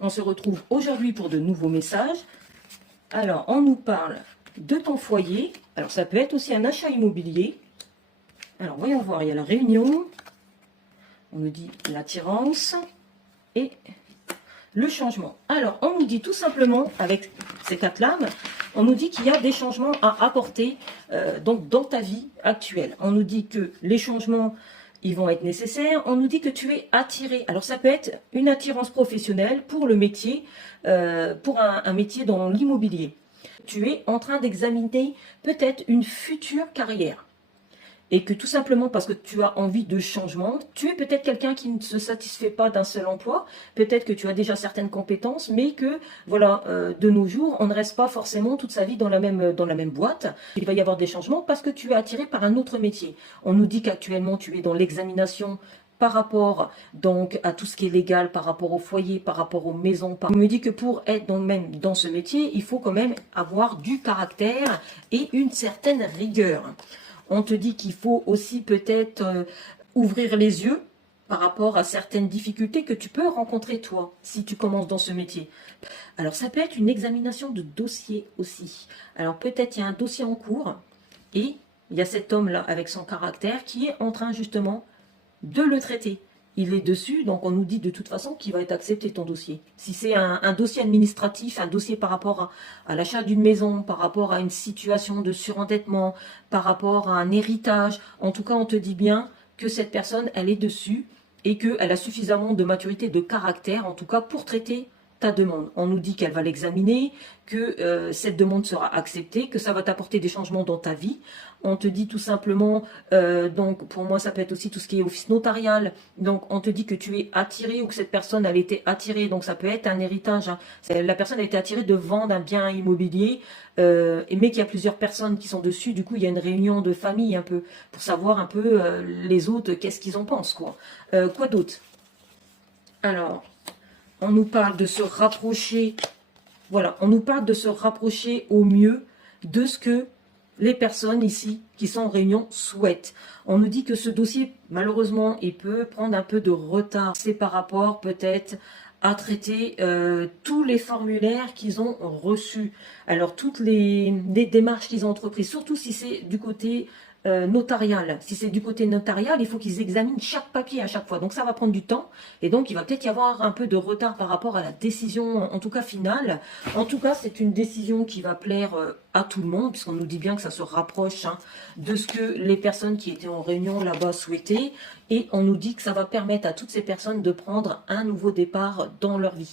On se retrouve aujourd'hui pour de nouveaux messages. Alors, on nous parle de ton foyer. Alors, ça peut être aussi un achat immobilier. Alors, voyons voir, il y a la réunion. On nous dit l'attirance et le changement. Alors, on nous dit tout simplement, avec ces quatre lames, on nous dit qu'il y a des changements à apporter donc dans ta vie actuelle. On nous dit que les changements, ils vont être nécessaires. On nous dit que tu es attiré. Alors, ça peut être une attirance professionnelle pour le métier, pour un métier dans l'immobilier. Tu es en train d'examiner peut-être une future carrière. Et que tout simplement parce que tu as envie de changement, tu es peut-être quelqu'un qui ne se satisfait pas d'un seul emploi, peut-être que tu as déjà certaines compétences, mais que voilà, de nos jours, on ne reste pas forcément toute sa vie dans la même boîte. Il va y avoir des changements parce que tu es attiré par un autre métier. On nous dit qu'actuellement tu es dans l'examination par rapport donc à tout ce qui est légal, par rapport au foyer, par rapport aux maisons. On me dit que pour être même dans ce métier, il faut quand même avoir du caractère et une certaine rigueur. On te dit qu'il faut aussi peut-être ouvrir les yeux par rapport à certaines difficultés que tu peux rencontrer toi, si tu commences dans ce métier. Alors, ça peut être une examination de dossier aussi. Alors, peut-être il y a un dossier en cours et il y a cet homme-là avec son caractère qui est en train justement de le traiter. Il est dessus, donc on nous dit de toute façon qu'il va être accepté ton dossier. Si c'est un dossier administratif, un dossier par rapport à l'achat d'une maison, par rapport à une situation de surendettement, par rapport à un héritage, en tout cas on te dit bien que cette personne, elle est dessus et qu'elle a suffisamment de maturité, de caractère, en tout cas pour traiter ta demande. On nous dit qu'elle va l'examiner, que cette demande sera acceptée, que ça va t'apporter des changements dans ta vie. On te dit tout simplement, donc pour moi ça peut être aussi tout ce qui est office notarial, donc on te dit que tu es attiré ou que cette personne elle a été attirée, donc ça peut être un héritage, hein. La personne a été attirée de vendre un bien immobilier, mais qu'il y a plusieurs personnes qui sont dessus, du coup il y a une réunion de famille un peu, pour savoir un peu les autres, qu'est-ce qu'ils en pensent, quoi. Quoi d'autre? Alors, on nous parle de se rapprocher, voilà, on nous parle de se rapprocher au mieux de ce que les personnes ici qui sont en réunion souhaitent. On nous dit que ce dossier, malheureusement, il peut prendre un peu de retard. C'est par rapport peut-être à traiter tous les formulaires qu'ils ont reçus. Alors, toutes les démarches qu'ils ont entreprises, surtout si c'est du côté notarial. Si c'est du côté notarial, il faut qu'ils examinent chaque papier à chaque fois. Donc ça va prendre du temps et donc il va peut-être y avoir un peu de retard par rapport à la décision, en tout cas finale. En tout cas, c'est une décision qui va plaire à tout le monde, puisqu'on nous dit bien que ça se rapproche de ce que les personnes qui étaient en réunion là-bas souhaitaient. Et on nous dit que ça va permettre à toutes ces personnes de prendre un nouveau départ dans leur vie.